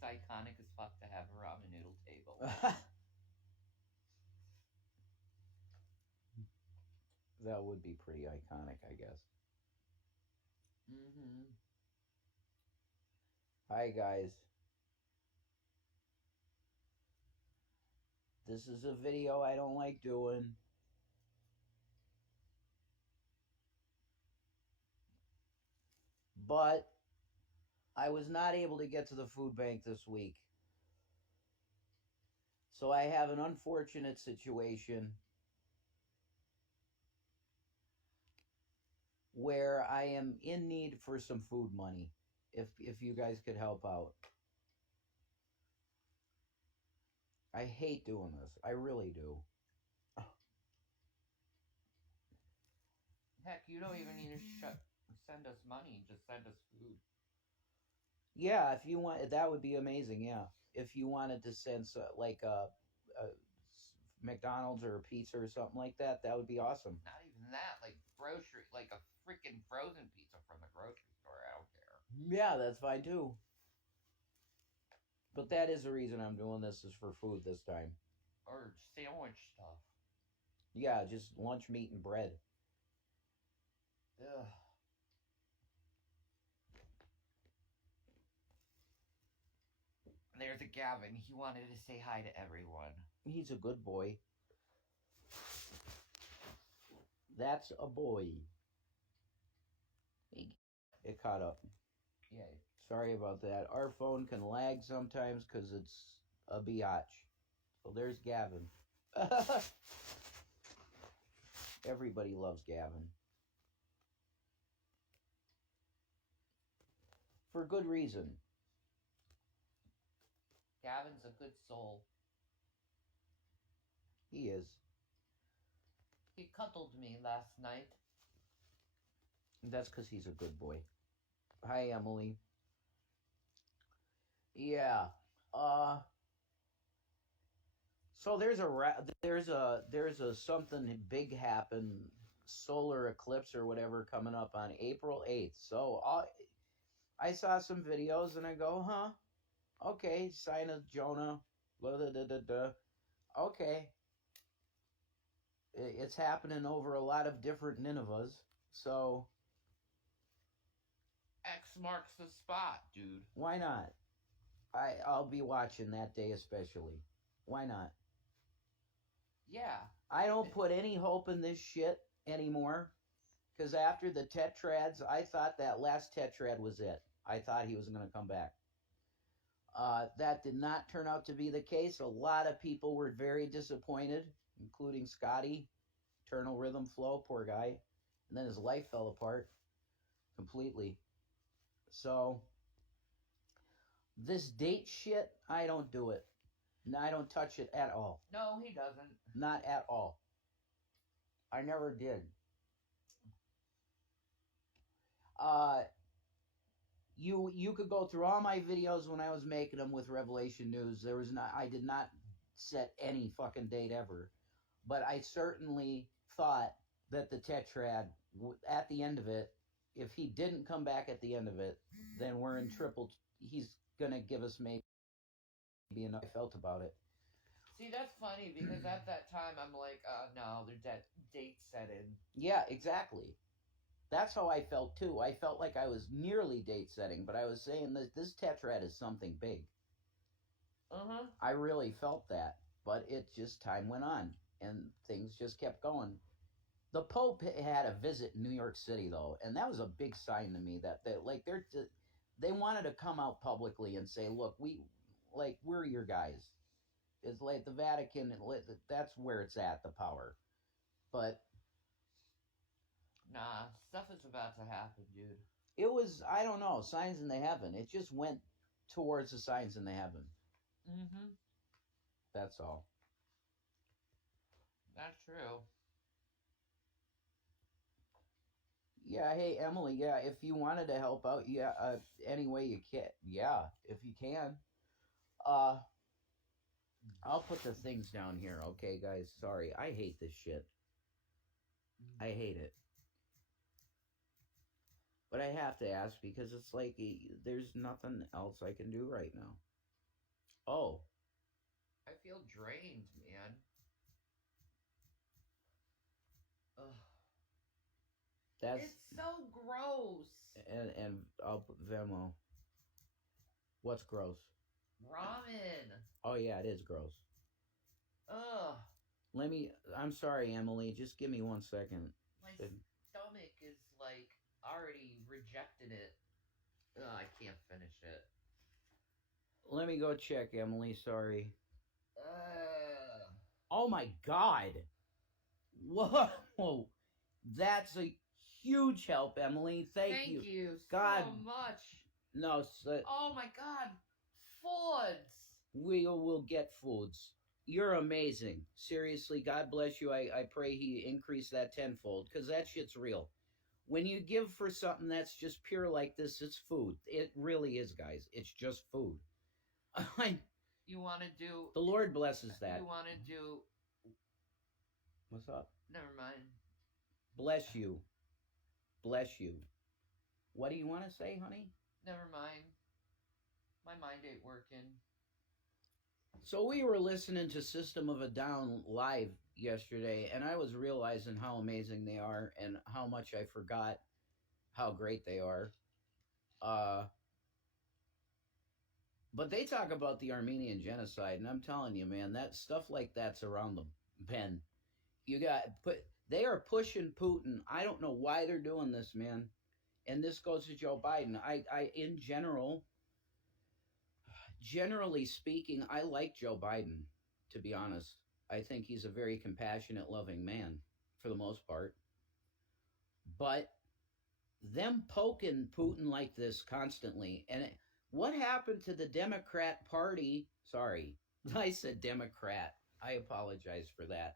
it's iconic as fuck to have a ramen noodle table. That would be pretty iconic, I guess. Mm-hmm. Hi, guys. This is a video I don't like doing. But I was not able to get to the food bank this week. So I have an unfortunate situation where I am in need for some food money. If you guys could help out. I hate doing this. I really do. Heck, you don't even need to send us money. Just send us food. Yeah, if you want, that would be amazing. Yeah, if you wanted to send like a McDonald's or a pizza or something like that, that would be awesome. Not even that. Like grocery, like a freaking frozen pizza from the grocery store. I don't care. Yeah, that's fine too. But that is the reason I'm doing this, is for food this time. Or sandwich stuff. Yeah, just lunch meat and bread. Ugh. There's a Gavin. He wanted to say hi to everyone. He's a good boy. That's a boy. It caught up. Yay. Sorry about that. Our phone can lag sometimes because it's a biatch. So there's Gavin. Everybody loves Gavin. For good reason. Gavin's a good soul. He is. He cuddled me last night. That's because he's a good boy. Hi, Emily. Yeah. So there's a something big happen, solar eclipse or whatever, coming up on April 8th. So I saw some videos and I go, huh? Okay, sign of Jonah. Blah, blah, blah, blah, blah. Okay. It's happening over a lot of different Ninevehs. So X marks the spot, dude. why not? I'll be watching that day especially. Why not? Yeah. I don't put any hope in this shit anymore. Because after the tetrads, I thought that last tetrad was it. I thought he was going to come back. That did not turn out to be the case. A lot of people were very disappointed, including Scotty, Eternal Rhythm Flow, poor guy. And then his life fell apart completely. So, this date shit, I don't do it. I don't touch it at all. No, he doesn't. Not at all. I never did. You could go through all my videos when I was making them with Revelation News. I did not set any fucking date ever, but I certainly thought that the tetrad at the end of it, if he didn't come back at the end of it, then we're in triple. He's gonna give us maybe enough. I felt about it. See, that's funny because at that time I'm like, no, their date set in. Yeah, exactly. That's how I felt too. I felt like I was nearly date setting, but I was saying that this tetrad is something big. I really felt that, but it just, time went on and things just kept going. The Pope had a visit in New York City though, and that was a big sign to me that they wanted to come out publicly and say, look, we're your guys. It's like the Vatican, that's where it's at, the power. But nah, stuff is about to happen, dude. It was, I don't know, signs in the heaven. It just went towards the signs in the heaven. That's all. That's true. Yeah, hey, Emily, yeah, if you wanted to help out, yeah, any way you can. Yeah, if you can. I'll put the things down here, okay, guys? Sorry, I hate this shit. I hate it. But I have to ask because it's like there's nothing else I can do right now. Oh. I feel drained, man. Ugh. It's so gross. And I'll put Venmo. What's gross? Ramen. Oh yeah, it is gross. Ugh. I'm sorry, Emily. Just give me 1 second. My stomach is like already rejected it. Ugh, I can't finish it. Let me go check, Emily. Sorry. Oh my God. Whoa. That's a huge help, Emily. Thank you. Thank you God. so much. No. Oh my God. Foods. We will get foods. You're amazing. Seriously, God bless you. I pray he increase that tenfold, because that shit's real. When you give for something that's just pure like this, it's food. It really is, guys. It's just food. You want to do... The Lord blesses that. You want to do... What's up? Never mind. Bless you. Bless you. What do you want to say, honey? Never mind. My mind ain't working. So we were listening to System of a Down live yesterday, and I was realizing how amazing they are and how much I forgot how great they are. But they talk about the Armenian genocide, and I'm telling you, man, that stuff like that's around the bend. They are pushing Putin. I don't know why they're doing this, man. And this goes to Joe Biden. In generally speaking, I like Joe Biden, to be honest. I think he's a very compassionate, loving man, for the most part. But them poking Putin like this constantly, and what happened to the Democrat Party? Sorry, I said Democrat. I apologize for that.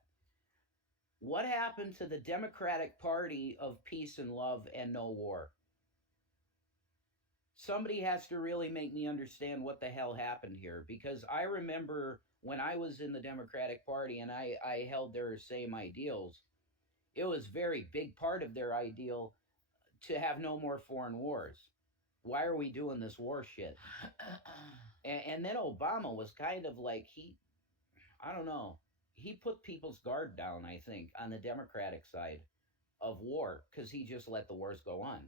What happened to the Democratic Party of peace and love and no war? Somebody has to really make me understand what the hell happened here, because I remember when I was in the Democratic Party and I held their same ideals, it was a very big part of their ideal to have no more foreign wars. Why are we doing this war shit? And then Obama was kind of like, I don't know, he put people's guard down, I think, on the Democratic side of war, because he just let the wars go on.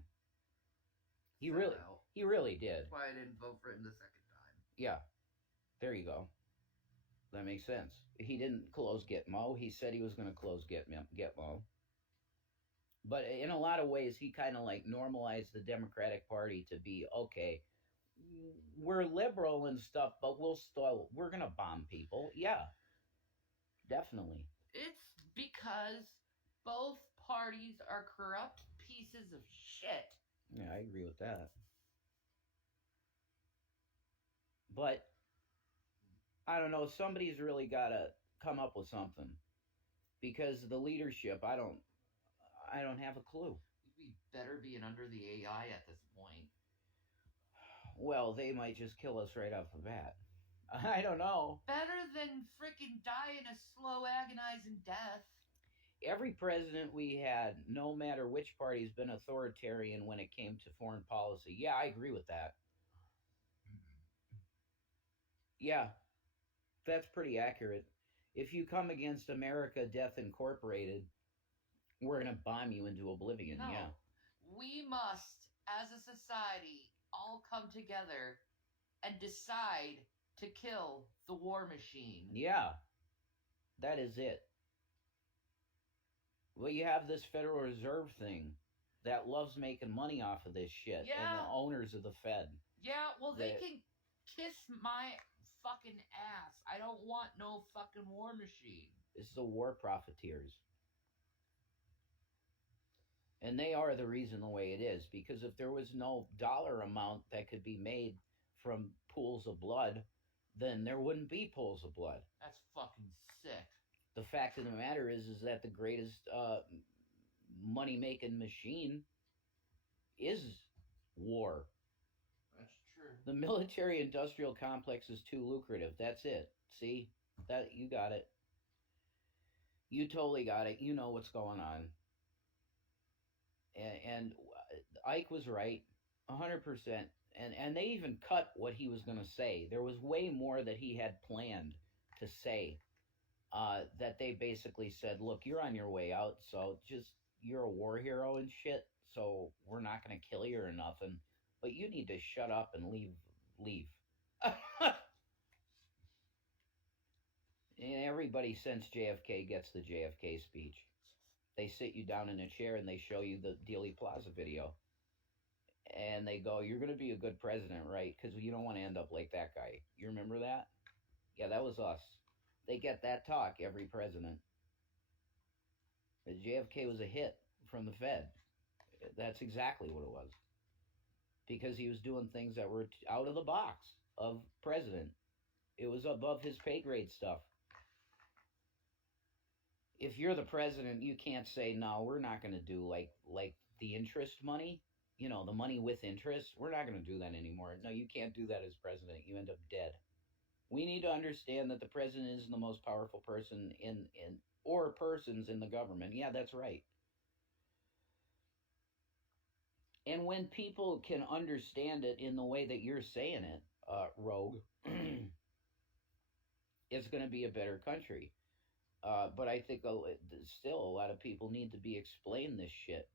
He really did. That's why I didn't vote for him the second time. Yeah, there you go. That makes sense. He didn't close Gitmo. He said he was going to close Gitmo. But in a lot of ways, he kind of like normalized the Democratic Party to be, okay, we're liberal and stuff, but we're going to bomb people. Yeah, definitely. It's because both parties are corrupt pieces of shit. Yeah, I agree with that. But I don't know, somebody's really got to come up with something, because the leadership, I don't have a clue. We better being under the AI at this point. Well, they might just kill us right off the bat. I don't know. Better than freaking dying a slow, agonizing death. Every president we had, no matter which party, has been authoritarian when it came to foreign policy. Yeah, I agree with that. Yeah, that's pretty accurate. If you come against America, Death Incorporated, we're going to bomb you into oblivion. No, yeah. We must, as a society, all come together and decide to kill the war machine. Yeah, that is it. Well, you have this Federal Reserve thing that loves making money off of this shit. Yeah. And the owners of the Fed. Yeah, well, they can kiss my fucking ass. I don't want no fucking war machine. It's the war profiteers. And they are the reason the way it is. Because if there was no dollar amount that could be made from pools of blood, then there wouldn't be pools of blood. That's fucking sick. The fact of the matter is that the greatest money-making machine is war. That's true. The military-industrial complex is too lucrative. That's it. See? That you got it. You totally got it. You know what's going on. And Ike was right, 100%. And they even cut what he was going to say. There was way more that he had planned to say. That they basically said, look, you're on your way out, so just, you're a war hero and shit, so we're not going to kill you or nothing, but you need to shut up and leave. And everybody since JFK gets the JFK speech. They sit you down in a chair and they show you the Dealey Plaza video. And they go, you're going to be a good president, right? Because you don't want to end up like that guy. You remember that? Yeah, that was us. They get that talk, every president. JFK was a hit from the Fed. That's exactly what it was. Because he was doing things that were out of the box of president. It was above his pay grade stuff. If you're the president, you can't say, no, we're not going to do like the interest money, the money with interest. We're not going to do that anymore. No, you can't do that as president. You end up dead. We need to understand that the president is the most powerful person or persons in the government. Yeah, that's right. And when people can understand it in the way that you're saying it, Rogue, it's going to be a better country. But I think still a lot of people need to be explained this shit.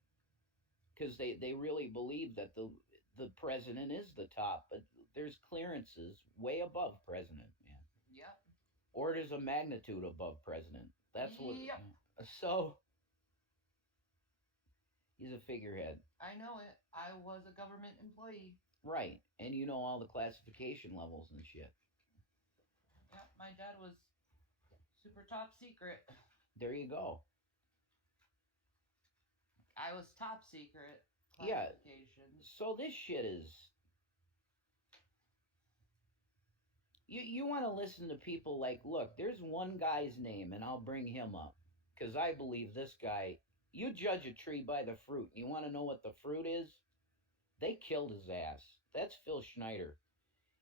Because they really believe that the president is the top, but there's clearances way above president, man. Yep. Orders of magnitude above president. That's what. Yep. So he's a figurehead. I know it. I was a government employee. Right, and you know all the classification levels and shit. Yep, my dad was super top secret. There you go. I was top secret Yeah. classification. So this shit is. You want to listen to people like, look, there's one guy's name, and I'll bring him up. Because I believe this guy, you judge a tree by the fruit. You want to know what the fruit is? They killed his ass. That's Phil Schneider.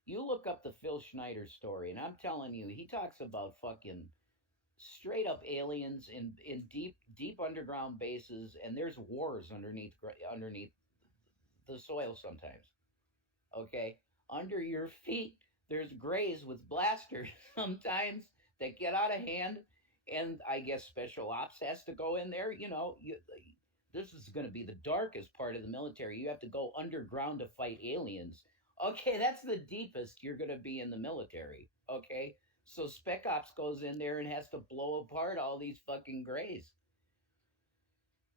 You look up the Phil Schneider story, and I'm telling you, he talks about fucking straight up aliens in deep underground bases, and there's wars underneath the soil sometimes. Okay? Under your feet, there's grays with blasters sometimes that get out of hand, and I guess special ops has to go in there. This is going to be the darkest part of the military. You have to go underground to fight aliens. Okay, that's the deepest you're going to be in the military. Okay? So Spec Ops goes in there and has to blow apart all these fucking grays.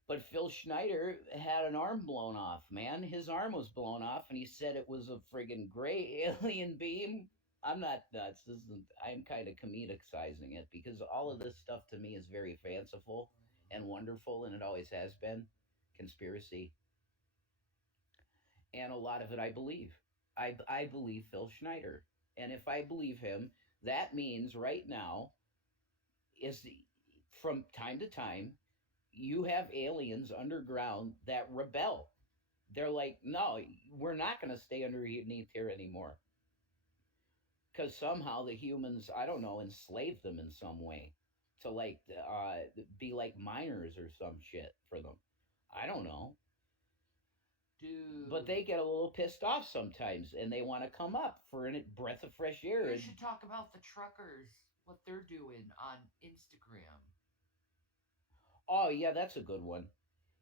But Phil Schneider had an arm blown off, man. His arm was blown off, and he said it was a friggin' gray alien beam. I'm not nuts. I'm kind of comedicizing it, because all of this stuff to me is very fanciful and wonderful, and it always has been. Conspiracy. And a lot of it I believe. I believe Phil Schneider. And if I believe him, that means right now, from time to time, you have aliens underground that rebel. They're like, no, we're not going to stay underneath here anymore. Because somehow the humans, I don't know, enslaved them in some way to be like miners or some shit for them. I don't know. Dude. But they get a little pissed off sometimes, and they want to come up for a breath of fresh air. We should talk about the truckers, what they're doing on Instagram. Oh, yeah, that's a good one.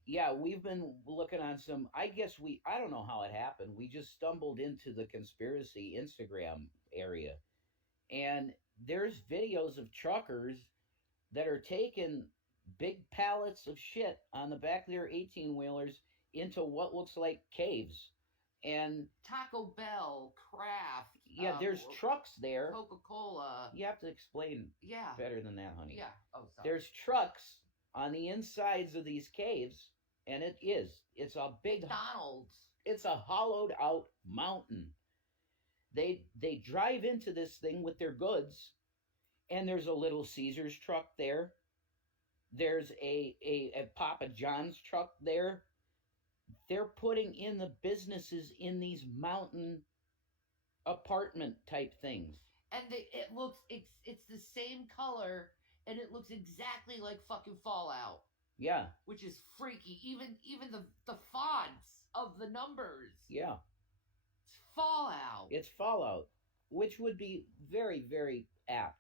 Yeah, we've been looking on some, I don't know how it happened. We just stumbled into the conspiracy Instagram area. And there's videos of truckers that are taking big pallets of shit on the back of their 18-wheelers into what looks like caves. And Taco Bell, Kraft. Yeah, there's trucks there. Coca-Cola. You have to explain better than that, honey. Yeah. Oh, sorry. There's trucks on the insides of these caves, and it's a big McDonald's. It's a hollowed out mountain. They drive into this thing with their goods, and there's a Little Caesars truck there. There's a Papa John's truck there. They're putting in the businesses in these mountain apartment type things. And it's the same color, and it looks exactly like fucking Fallout. Yeah. Which is freaky. Even the fonts of the numbers. Yeah. It's fallout. It's fallout, which would be very, very apt.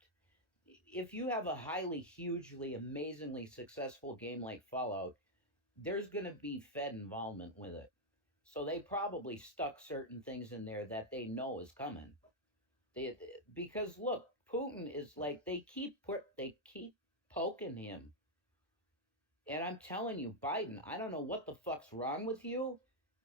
If you have a highly, hugely, amazingly successful game like Fallout, there's going to be Fed involvement with it. So they probably stuck certain things in there that they know is coming. Because look, Putin is like they keep poking him. And I'm telling you, Biden, I don't know what the fuck's wrong with you,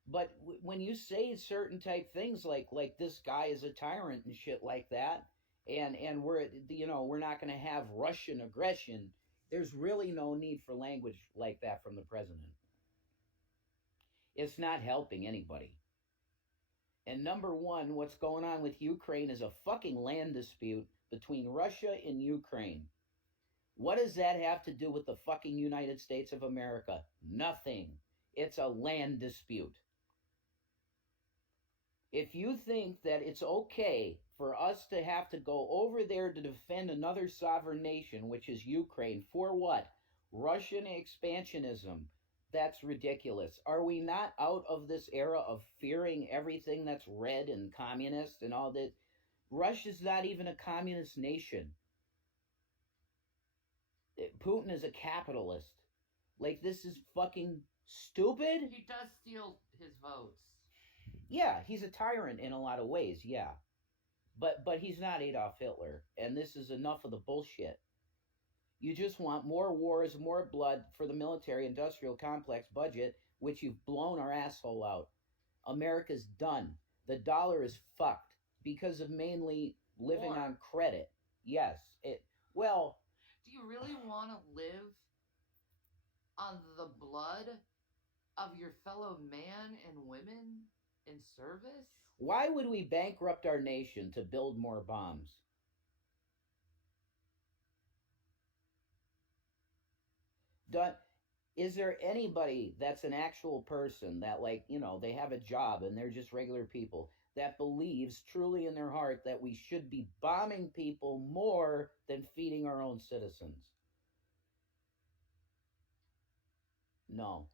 but when you say certain type things like this guy is a tyrant and shit like that, and we're not going to have Russian aggression, there's really no need for language like that from the president. It's not helping anybody. And number one, what's going on with Ukraine is a fucking land dispute between Russia and Ukraine. What does that have to do with the fucking United States of America? Nothing. It's a land dispute. If you think that it's okay for us to have to go over there to defend another sovereign nation, which is Ukraine, for what? Russian expansionism. That's ridiculous. Are we not out of this era of fearing everything that's red and communist and all that? Russia's not even a communist nation. Putin is a capitalist. Like, this is fucking stupid. He does steal his votes. Yeah, he's a tyrant in a lot of ways, yeah. But he's not Adolf Hitler, and this is enough of the bullshit. You just want more wars, more blood for the military-industrial complex budget, which you've blown our asshole out. America's done. The dollar is fucked because of mainly living on credit. Yes. Do you really want to live on the blood of your fellow man and women in service? Why would we bankrupt our nation to build more bombs? Is there anybody that's an actual person that, like, they have a job and they're just regular people that believes truly in their heart that we should be bombing people more than feeding our own citizens? No.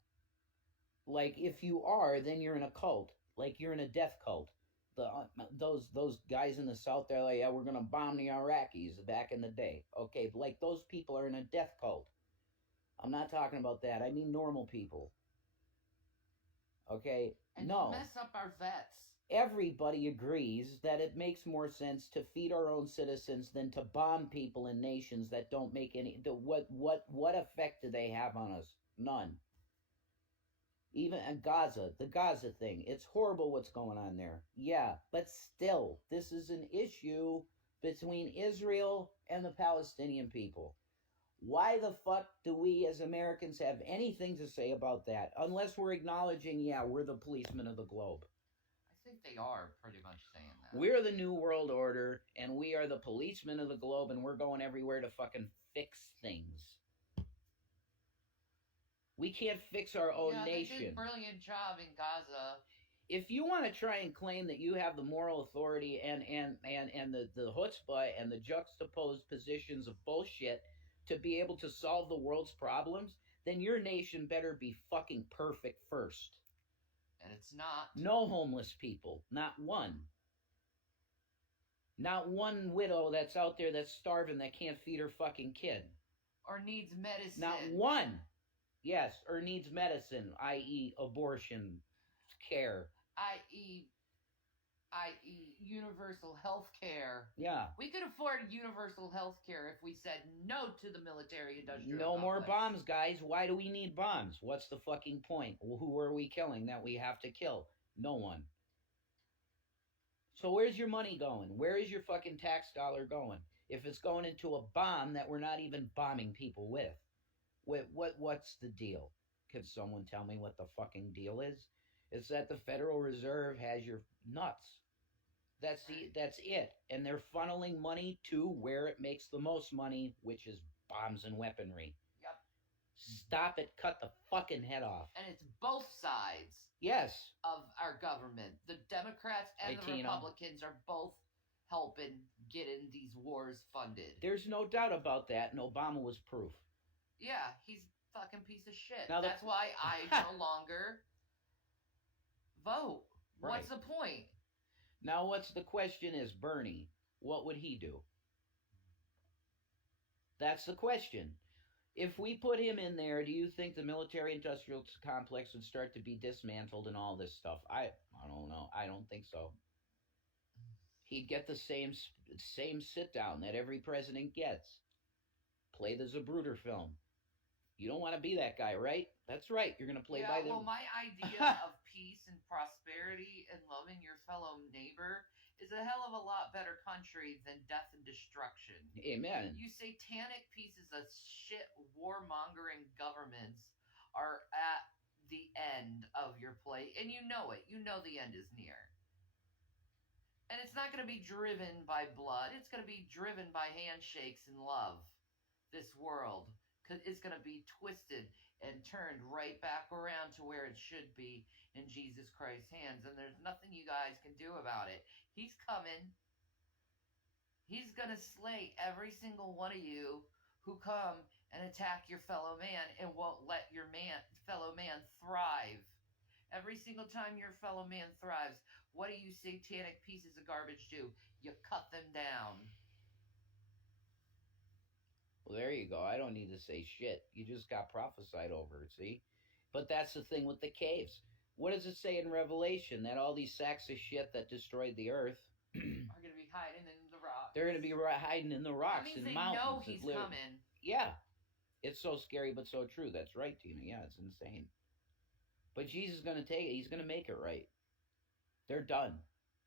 Like, if you are, then you're in a cult. Like, you're in a death cult. Those guys in the South, they're like, yeah, we're going to bomb the Iraqis back in the day. Okay, like, those people are in a death cult. I'm not talking about that. I mean normal people. Okay? And no. Mess up our vets. Everybody agrees that it makes more sense to feed our own citizens than to bomb people in nations that don't make any... What effect do they have on us? None. Even in Gaza, the Gaza thing, it's horrible what's going on there. Yeah, but still, this is an issue between Israel and the Palestinian people. Why the fuck do we as Americans have anything to say about that? Unless we're acknowledging, yeah, we're the policemen of the globe. I think they are pretty much saying that. We're the New World Order, and we are the policemen of the globe, and we're going everywhere to fucking fix things. We can't fix our own nation. They did a brilliant job in Gaza. If you want to try and claim that you have the moral authority and the chutzpah and the juxtaposed positions of bullshit to be able to solve the world's problems, then your nation better be fucking perfect first. And it's not. No homeless people. Not one. Not one widow that's out there that's starving that can't feed her fucking kid. Or needs medicine. Not one. Yes, or needs medicine, i.e. abortion care. I.e. universal health care. Yeah. We could afford universal health care if we said no to the military-industrial No complex. more bombs, guys. Why do we need bombs? What's the fucking point? Well, who are we killing that we have to kill? No one. So where's your money going? Where is your fucking tax dollar going? If it's going into a bomb that we're not even bombing people with. What's the deal? Can someone tell me what the fucking deal is? It's that the Federal Reserve has your nuts. That's it. And they're funneling money to where it makes the most money, which is bombs and weaponry. Yep. Stop it. Cut the fucking head off. And it's both sides. Yes. Of our government. The Democrats and the Republicans are both helping getting these wars funded. There's no doubt about that, and Obama was proof. Yeah, he's a fucking piece of shit. Now that's why I no longer vote. Right. What's the point? Now, what's the question is, Bernie, what would he do? That's the question. If we put him in there, do you think the military-industrial complex would start to be dismantled and all this stuff? I don't know. I don't think so. He'd get the same sit-down that every president gets. Play the Zapruder film. You don't want to be that guy, right? That's right. You're going to play by the... Well, my idea of peace and prosperity and loving your fellow neighbor is a hell of a lot better country than death and destruction. Amen. You satanic pieces of shit warmongering governments are at the end of your plate, and you know it. You know the end is near. And it's not going to be driven by blood. It's going to be driven by handshakes and love. This world is going to be twisted and turned right back around to where it should be in Jesus Christ's hands. And there's nothing you guys can do about it. He's coming. He's going to slay every single one of you who come and attack your fellow man and won't let your fellow man thrive. Every single time your fellow man thrives, what do you satanic pieces of garbage do? You cut them down. Well, there you go. I don't need to say shit. You just got prophesied over, see? But that's the thing with the caves. What does it say in Revelation? That all these sacks of shit that destroyed the earth are going to be hiding in the rocks. They're going to be hiding in the rocks and mountains. That means they know he's coming. Yeah. It's so scary but so true. That's right, Tina. Yeah, it's insane. But Jesus is going to take it. He's going to make it right. They're done.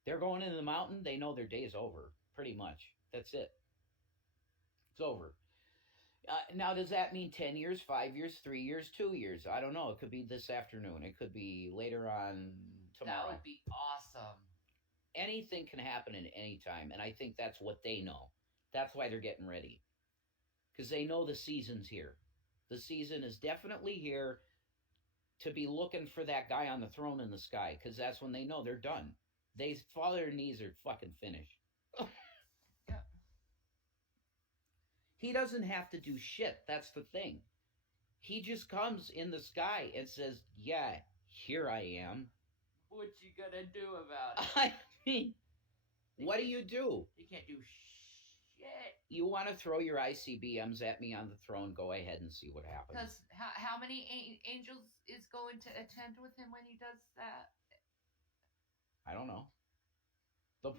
They're going into the mountain. They know their day is over, pretty much. That's it. It's over. Now, does that mean 10 years, 5 years, 3 years, 2 years? I don't know. It could be this afternoon. It could be later on tomorrow. That would be awesome. Anything can happen at any time, and I think that's what they know. That's why they're getting ready. Because they know the season's here. The season is definitely here to be looking for that guy on the throne in the sky, because that's when they know they're done. They fall to their knees, are fucking finished. Yeah. He doesn't have to do shit. That's the thing. He just comes in the sky and says, yeah, here I am. What you gonna do about it? I mean, what do you do? You can't do shit. You want to throw your ICBMs at me on the throne? Go ahead and see what happens. Because how many angels is going to attend with him when he does that? I don't know. The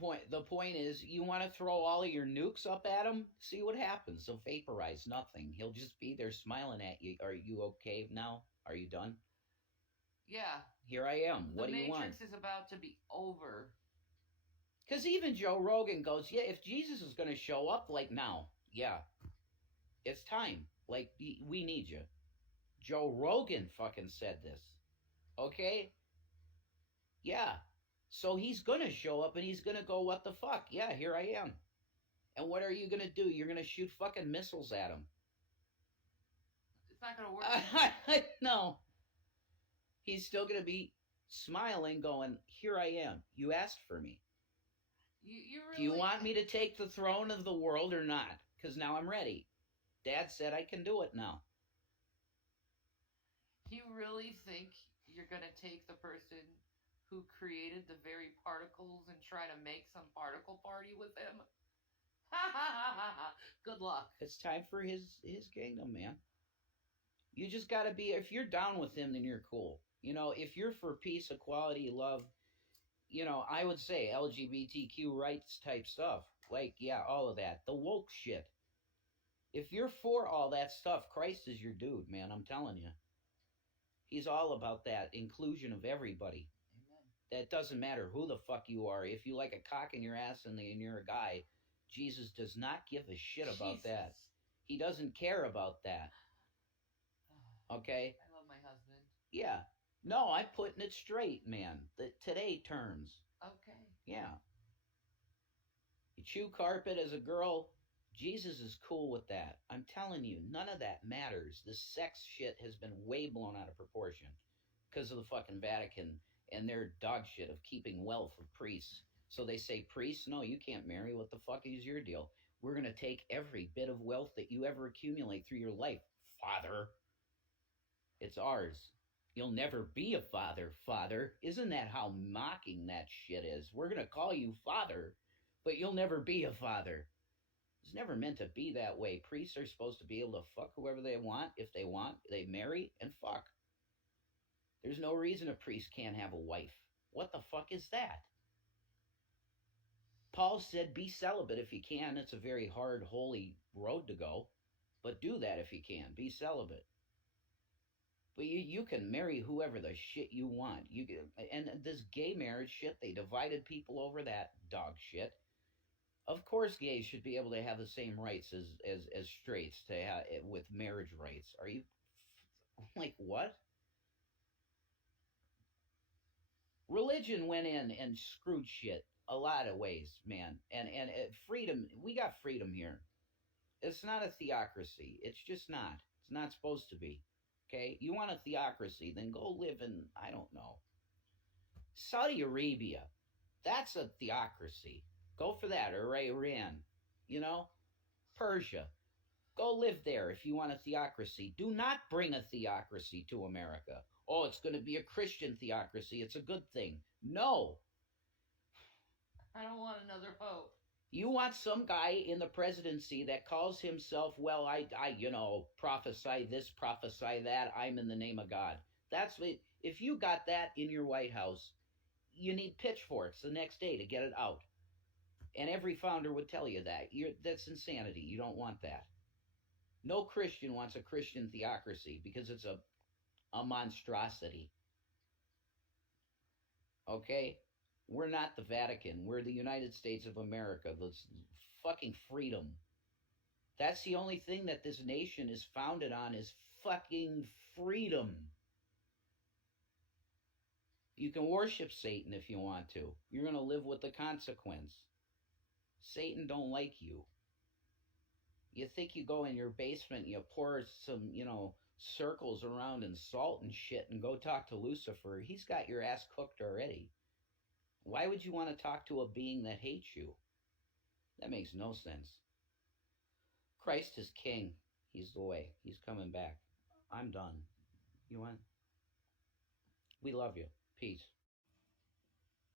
point is, you want to throw all of your nukes up at him? See what happens. He'll vaporize nothing. He'll just be there smiling at you. Are you okay now? Are you done? Yeah. Here I am. What do you want? The Matrix is about to be over. Because even Joe Rogan goes, yeah, if Jesus is going to show up, like now, yeah, it's time. Like, we need you. Joe Rogan fucking said this. Okay? Yeah. So he's going to show up and he's going to go, what the fuck? Yeah, here I am. And what are you going to do? You're going to shoot fucking missiles at him. It's not going to work. No. He's still going to be smiling, going, here I am. You asked for me. You really... Do you want me to take the throne of the world or not? Because now I'm ready. Dad said I can do it now. You really think you're going to take the person who created the very particles and try to make some particle party with him? Good luck. It's time for his kingdom, man. You just got to be, if you're down with him, then you're cool. You know, if you're for peace, equality, love, you know, I would say LGBTQ rights type stuff. Like, yeah, all of that. The woke shit. If you're for all that stuff, Christ is your dude, man. I'm telling you. He's all about that inclusion of everybody. Amen. That doesn't matter who the fuck you are. If you like a cock in your ass and you're a guy, Jesus does not give a shit about that. He doesn't care about that. Okay? I love my husband. Yeah. No, I'm putting it straight, man. The today terms. Okay. Yeah. You chew carpet as a girl, Jesus is cool with that. I'm telling you, none of that matters. This sex shit has been way blown out of proportion because of the fucking Vatican and their dog shit of keeping wealth of priests. So they say, priests, no, you can't marry. What the fuck is your deal? We're going to take every bit of wealth that you ever accumulate through your life, Father. It's ours. You'll never be a father, Father. Isn't that how mocking that shit is? We're going to call you Father, but you'll never be a father. It's never meant to be that way. Priests are supposed to be able to fuck whoever they want. If they want, they marry and fuck. There's no reason a priest can't have a wife. What the fuck is that? Paul said, be celibate if you can. It's a very hard, holy road to go, but do that if you can. Be celibate. But you can marry whoever the shit you want. And this gay marriage shit, they divided people over that dog shit. Of course, gays should be able to have the same rights as straights to have, with marriage rights. Are you like what? Religion went in and screwed shit a lot of ways, man. And freedom, we got freedom here. It's not a theocracy. It's just not. It's not supposed to be. Okay? You want a theocracy, then go live in, I don't know, Saudi Arabia. That's a theocracy. Go for that. Or Iran. You know? Persia. Go live there if you want a theocracy. Do not bring a theocracy to America. Oh, it's going to be a Christian theocracy. It's a good thing. No. I don't want another pope. You want some guy in the presidency that calls himself, well, I prophesy this, prophesy that. I'm in the name of God. That's what, if you got that in your White House, you need pitchforks the next day to get it out. And every founder would tell you that. That's insanity. You don't want that. No Christian wants a Christian theocracy because it's a monstrosity. Okay? We're not the Vatican. We're the United States of America. This fucking freedom. That's the only thing that this nation is founded on is fucking freedom. You can worship Satan if you want to. You're going to live with the consequence. Satan don't like you. You think you go in your basement, you pour some, circles around in salt and shit and go talk to Lucifer. He's got your ass cooked already. Why would you want to talk to a being that hates you? That makes no sense. Christ is king. He's the way. He's coming back. I'm done. You want? We love you. Peace.